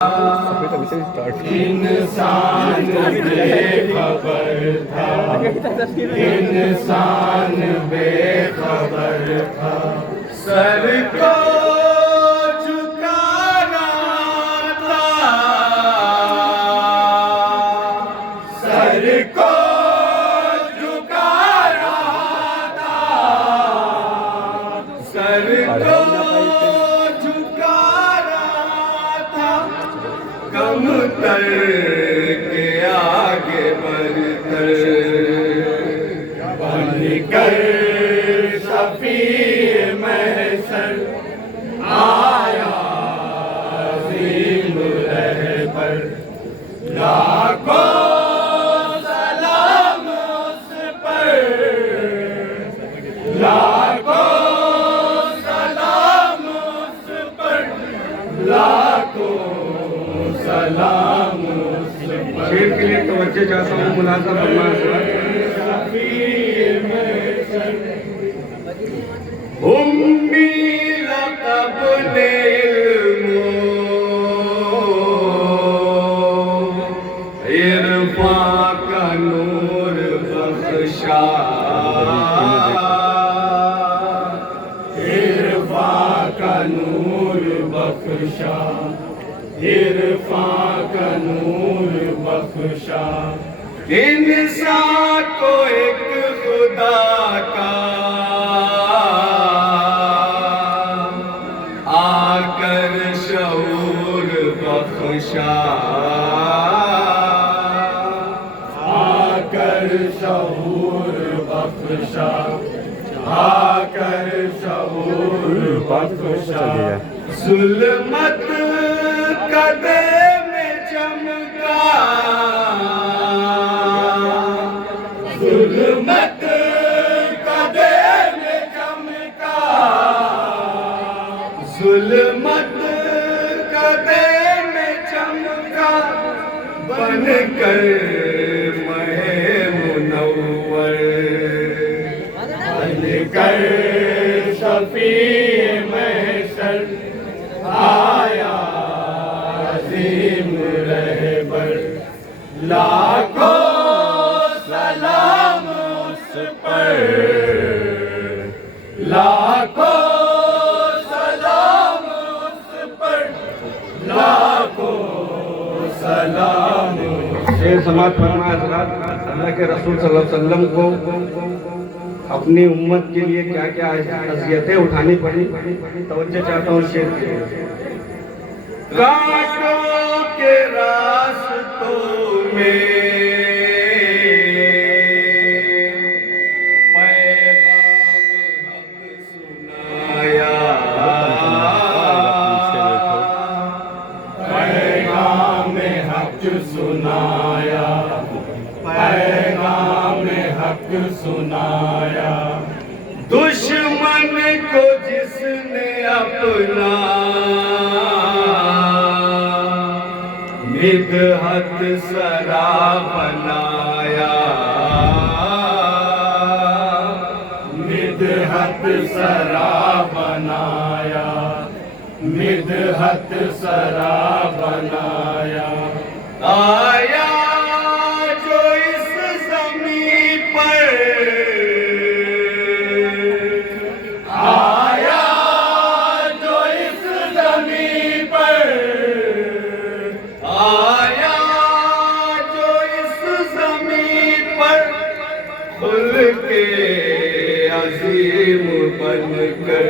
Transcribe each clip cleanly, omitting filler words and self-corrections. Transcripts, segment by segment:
इंसान बेखबर था, इंसान बेखबर था, सर को झुकाना था, सर को झुकाना था, सर को कमतर के आगे बढ़कर बनकर शफी महशर आया अज़ीम रहबर, लाखों सलाम उस पर, लाखों सलाम उस पर, लाखों सलाम। शेर के लिए तवज्जो चाहता हूँ, मुलाज़ा फरमाएं। उम्मी लक़ब ने इल्मो इरफ़ां का नूर बख्शा, इरफ़ां का नूर बख्शा, इरफ़ां का नूर बख्शा, इंसान को एक खुदा का आकर शऊर बख्शा, आकर शऊर बख्शा, आकर शऊर बख्शा, ज़ुल्मत कदे में चमका, ज़ुल्मत कदे में चमका, ज़ुल्मत कदे में चमका, बनकर महे मुनव्वर, बनकर शफी महशर आया अज़ीम रहबर, लाखों सलाम उस पर, लाखों सलाम उस पर, लाखों सलाम। शेर समाज फरमाया हज़रात, अल्लाह के रसूल सल्लल्लाहु अलैहि वसल्लम को अपनी उम्मत के लिए क्या क्या अज़ियतें उठानी पड़ी, तवज्जो चाहता हूँ शेर के। कांटों के रास्तों में पैगाम हक सुनाया, पैगाम हक सुनाया, पैगाम हक सुनाया, दुश्मन को जिसने अपना मिदहत सरा बनाया, मिदहत सरा बनाया, मिदहत सरा बनाया, आया जो इस ज़मीं पर, आया जो इस ज़मीं पर, आया जो इस ज़मीं पर, खुल के अज़ीम बनकर,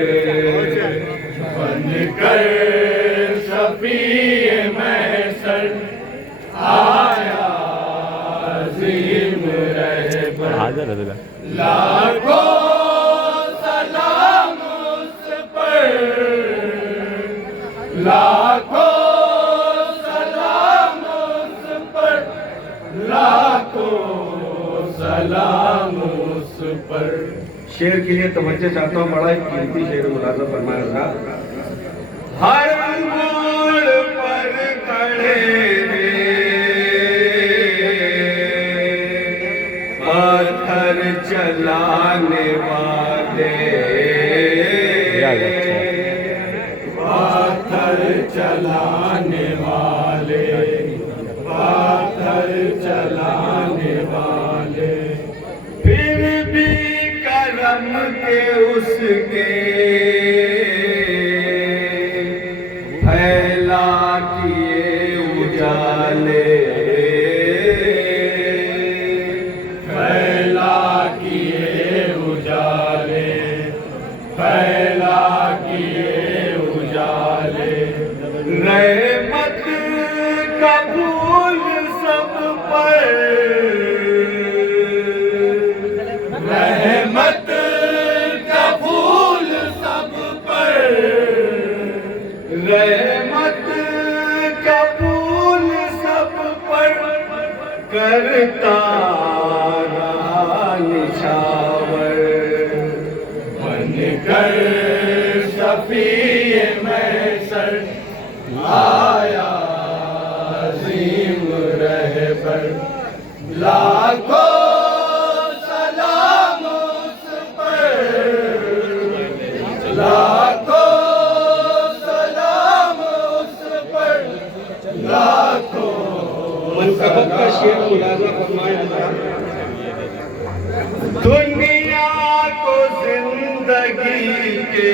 बनकर शफी महशर आया अज़ीम रहबर, लाखों सलाम उस पर, लाखों सलाम उस पर, लाखों सलाम उस पर। शेर के लिए तवज्जो चाहता हूँ, बड़ा एक कीमती शेर मुलाज़ा फरमाया हज़रात। हर मोड़ पर खड़े पत्थर चलाने वाले, पत्थर चलाने वाले, उसके फैला किए उजाले, फैला किए उजाले, फैला किए उजाले। रहमत का फूल सब पर, रहमत का फूल सब पर, रहमत का फूल सब पर करता रहा निछावर। बनकर शफीए महशर आया अज़ीम रहबर। लाखों सलाम उस पर, लाखों सलाम उस पर, लाखों। मनकबत का शेर मुलाजा फरमाए दुनिया को जिंदगी के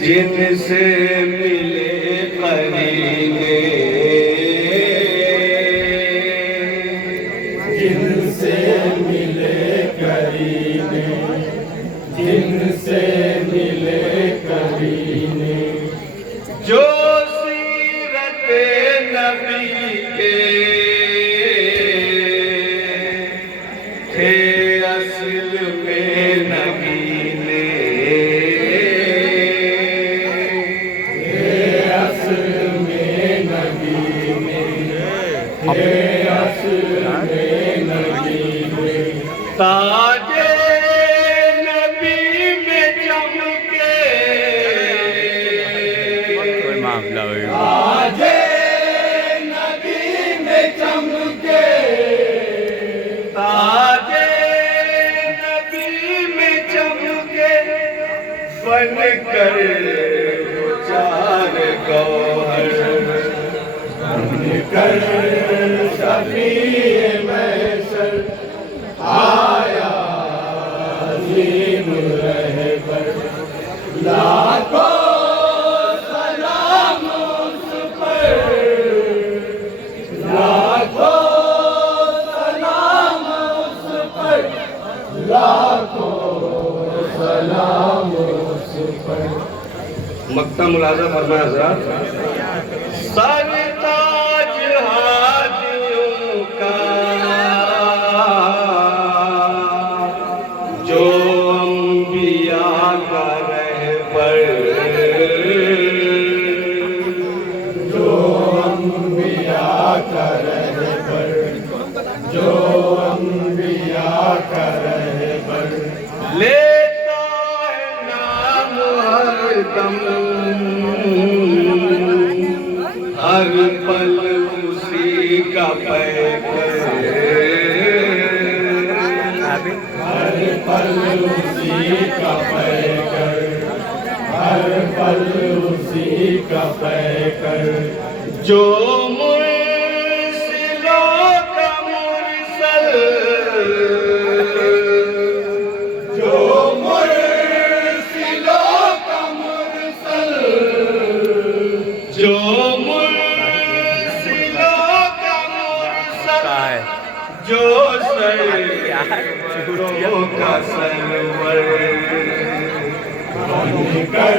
जिनसे मिले करीने, जिनसे मिले करीने, जिनसे मिले करीने। जो सीरत नबी के थे असल में नगीने, हे असल में नगीने, हे असल में नगीने। ताजे नबी में चमके, ताजे नबी में चमके, ताजे नबी में चमके बनकर वो चार गौहर। बनकर शफीए महशर आया अज़ीम रहबर। लाखों सलाम उस पर, लाखों सलाम उस पर, लाखों सलाम उस पर। मक्ता मुलाजा फरमाया हज़रात। सरताज हाजियों का जो अंबिया का रहबर, जो अंबिया का रहबर, जो अंबिया का रहबर। लेता है नाम हर दम, हर पल उसी का पैकर, हर पल उसी का पैकर, हर पल उसी का पैकर। जो मुर्सिलों का मुरसल, जो मुर्सिलों का मुरसल, जो मुर्सिलों का मुरसल, जो सरवरों का सरवर। बनकर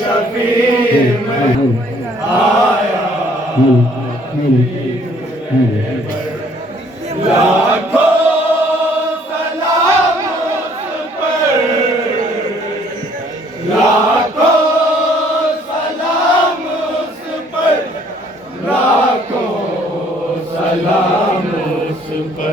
शफीए में आया लाखों सलाम उस पर, लाखों सलाम उस पर, लाखों सलाम उस पर।